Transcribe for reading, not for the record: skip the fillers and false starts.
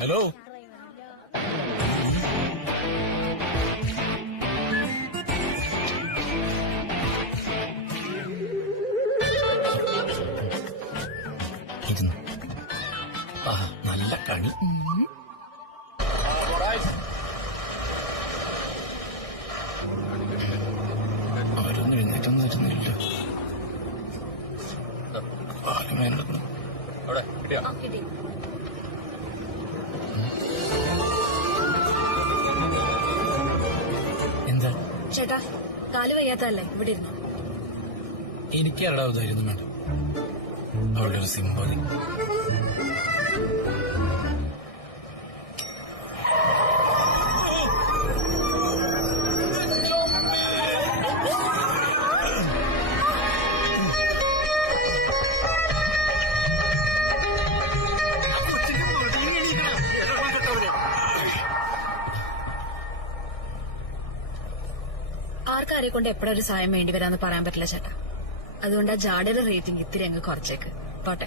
Hello നല്ല കണി. അവരൊന്നും എഴുന്നേറ്റൊന്നും വരുന്നില്ല. എന്താ ചേട്ടാ, കാല് വയ്യാത്തല്ലേ, ഇവിടെ ഇരുന്നു. എനിക്ക് ആരുടെ ധൈര്യം വേണ്ട. അവളുടെ ഒരു സിമ്പതി. ആർക്കാരെ കൊണ്ട് എപ്പോഴൊരു സഹായം വേണ്ടി വരാന്ന് പറയാൻ പറ്റില്ല ചേട്ടാ. അതുകൊണ്ട് ആ ജാഡയുടെ റേറ്റിംഗ് ഇത്തിരി അങ്ങ് കുറച്ചേക്ക്. പോട്ടെ.